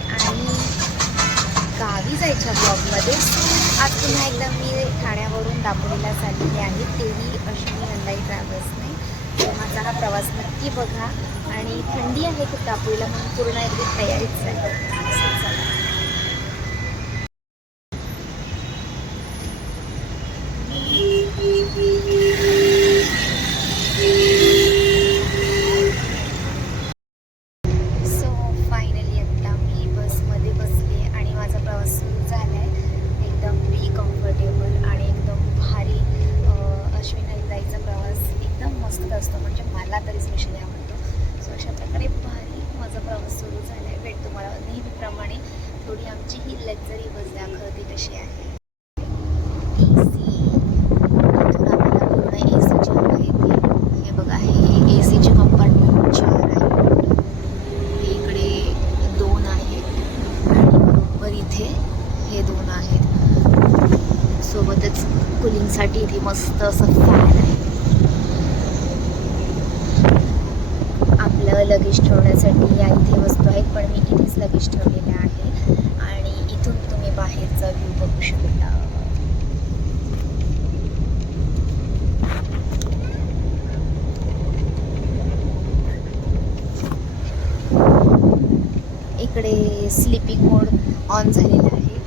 आणि गावी जायच्या ब्लॉगमध्ये. आज पुन्हा एकदा मी ठाण्यावरून दापोलीला चाललेली आहे, तेही अश्विनी मंदाई ट्रॅव्हल्सने. तर माझा हा प्रवास नक्की बघा. आणि थंडी आहे खूप दापोलीला, म्हणून पूर्ण एकदी तयारीच आहे. म्हणजे मला तरी स्पेशली आवडतो. सो अशा प्रकारे भारी माझा प्रवास सुरू झाला आहे. भेट तुम्हाला नेहमीप्रमाणे थोडी आमची ही लक्झरी बस दाखवते कशी आहे. AC इथून आपल्याला पूर्ण ACची हवा येते. हे बघा, हे ACचे कंपार्टमेंट 4 आहेत. इकडे 2 आहेत आणि बरोबर इथे हे 2 आहेत. सोबतच कुलिंगसाठी इथे मस्त असं फॅन आहे. आपलं लगेज ठेवण्यासाठी या इथे वस्तू आहेत, पण मी इथेच लगेज ठेवलेल्या आहे. आणि इथून तुम्ही बाहेरचा व्ह्यू बघू शकता. इकडे स्लीपिंग मोड ऑन झालेला आहे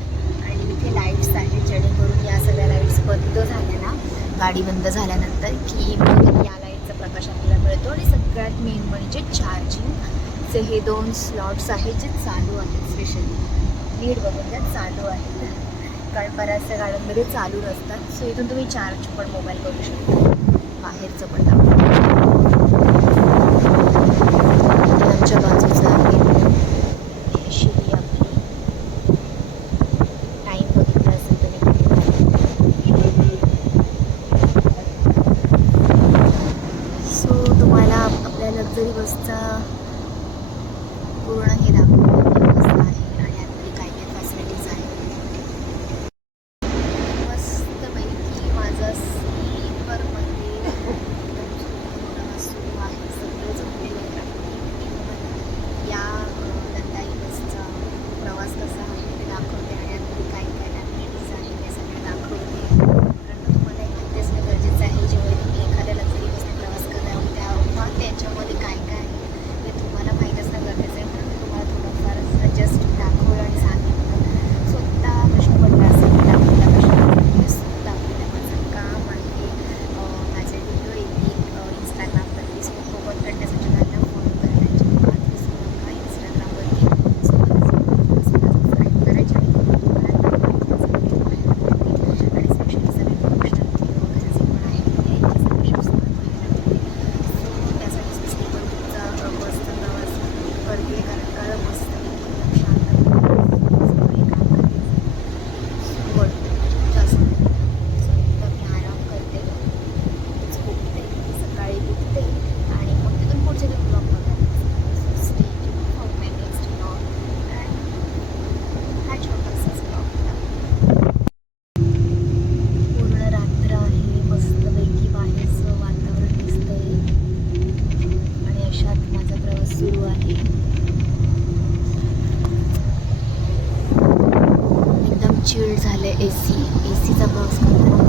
आणि इथे लाईट्स आहेत, जेणेकरून या सगळ्या लाईट्स बंद झाल्या ना, गाडी बंद झाल्यानंतर की या लाईटचा प्रकाश आपल्याला मिळतो. आणि सगळ्यात मेन म्हणजे चार्जिंगचे हे 2 स्लॉट्स आहेत जे चालू आहेत. स्पेशली नीट बघून त्या चालू आहेत, कारण बऱ्याचशा गाड्यांमध्ये चालू नसतात. सो इथून तुम्ही चार्ज पण मोबाईल करू शकता. बाहेरचं पण आमच्या बाजूचं आहे. अशी ही आपली टाईम बघितला असेल तुम्ही. सो तुम्हाला आपल्या लक्झरी बसचा पूर्ण हे दाखवण्याची व्यवस्था आहे आणि आतमध्ये काय काय फॅसिलिटीज आहेत. मस्तपैकी माझा स्लीपरमध्ये सुरू आहे. सगळं जमलेलं आहे. या नंदाई बसचा प्रवास कसा आहे ते दाखवते आणि आतमध्ये काय काय फॅसिलिटीज आहेत ते सगळं दाखवते. कारण तुम्हाला एक माहिती असणं गरजेचं आहे. जेव्हा तुम्ही एखाद्या लक्झरी बसने प्रवास कराल तेव्हा त्याच्यामध्ये काय काय आहे हे तुम्हाला माहीत असणं गरजेचं आहे. म्हणून मी तुम्हाला थोडंफार जस्ट दाखवलं आणि सांगितलं. स्वतः प्रश्न पडला असेल दाखवला कशा दाखवलं माझं काम आहे. माझे व्हिडिओ येतील इंस्टाग्रामवरती. सो सोबत करण्याच्या चॅनलला फॉलो करण्याची बात विसरू नका. इंस्टाग्रामवरती सोबतच सबस्क्राईब करायचे आणि आणि स्पेशली सगळे प्रोफेशनल वगैरे पण आहे त्यासाठी स्पेशली तुमचा बसचा प्रवास करते. कारण मस्त शांत सगळे काम करते. जास्त मी आराम करते, झोपते, सकाळी उठते आणि मग तिथून पुढचे ते ब्लॉग बघायला. Stay tune for my next blog. हा छोटासाच ब्लॉग होता. पूर्ण रात्र आहे. मस्तपैकी बाहेरचं वातावरण दिसतंय आणि अशात माझा प्रवास सुरू आहे. एकदम चिल्ड झालं. ACचा प्रवास करताना